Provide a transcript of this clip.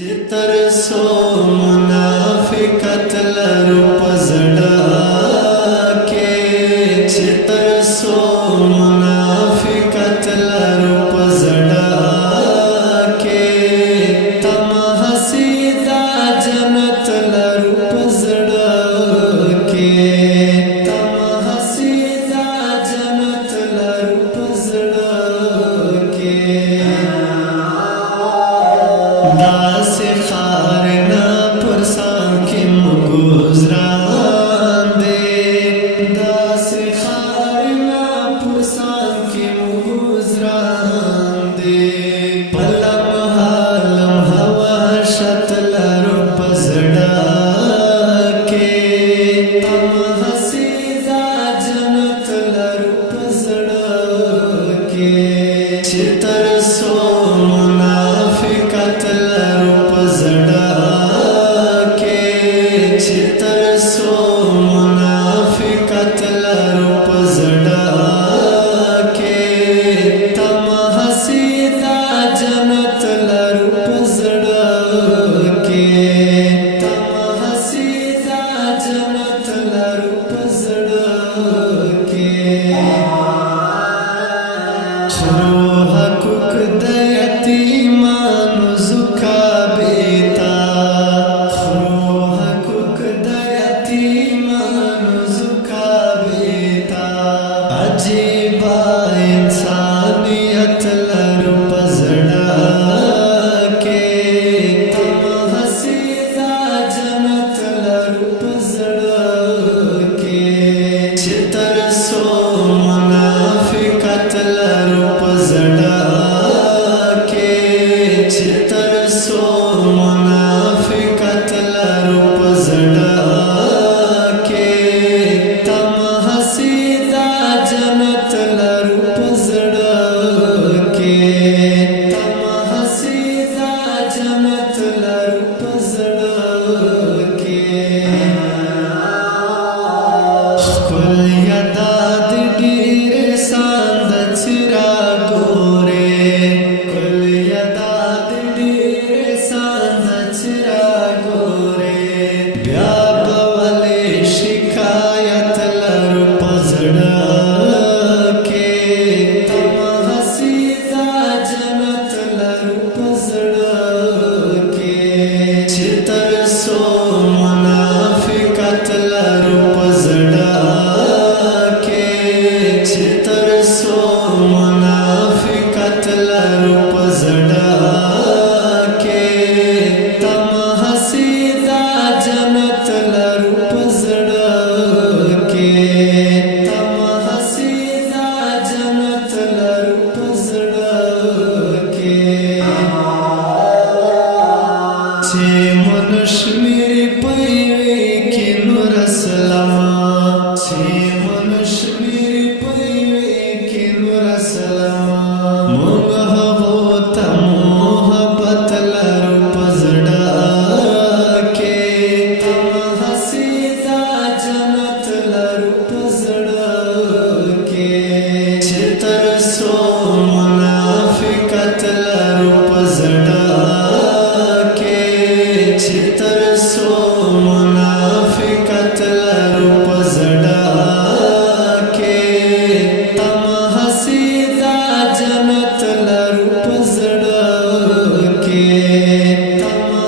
चितर सो मुनाफिकत लरू पजड़ा के चितर सो मुनाफिकत लरू पजड़ा के तम हसीदा जनत लरू पजड़ा के तम हसीदा जनत लरू पजड़ा के दास खारना पुरसान के मुगुजरान दे दास खारना पुरसान के मुगुजरान दे पलम हालम हवा शतलर पजड़ा के तम हसीदा जनत लर पजड़ा के चितर सो मुनाफिकत लरू पजड़ा के चितर सो मुनाफिकत लरू पजड़ा के तम हसीदा जनत लरू पजड़ा के तम हसीदा जनत लरू पजड़ा के हकुक दयती मानु जुका बेता हकुक दयती मानु जुका बेता अजीबा इंसानियत लरू पजड़ा के तम हसीदा जनत लरू पजड़ा के चितर सो मुनाफिकत लरू पजड़ा के चितर सो मुनाफिकत लरू पजड़ा के तम हसीदा जनत लरू पजड़ा के तम हसीदा जनत लरू पजड़ा के कुल यदाद डीर सांद चिरा गोरे कुल यदाद डीर सांद चिरा गोरे ब्याब वाले शिकायत लरू पजड़ा के तम हसीदा जनत लरू पजड़ा के चितर सो मुनाफिकत लरू पजड़ा के चितर सो मुनाफिकत लरू पजड़ा के तम हसीदा जनत लरू पजड़ा के तम हसीदा जनत लरू पजड़ा के छे मनुष्य मेरे पैवे के नुरसलमा छे मनुष्य मेरे पैवे के नुरसलमा मोह हो तमोह बतलरू पजड़ा के तम हसीदा जनत लरू पजड़ा के चितर सो मुनाफिकत लरू पजड़ा के चितर सो मुनाफिकत लरू पजड़ा के तम हसीदा जनत लरू पजड़ा के तम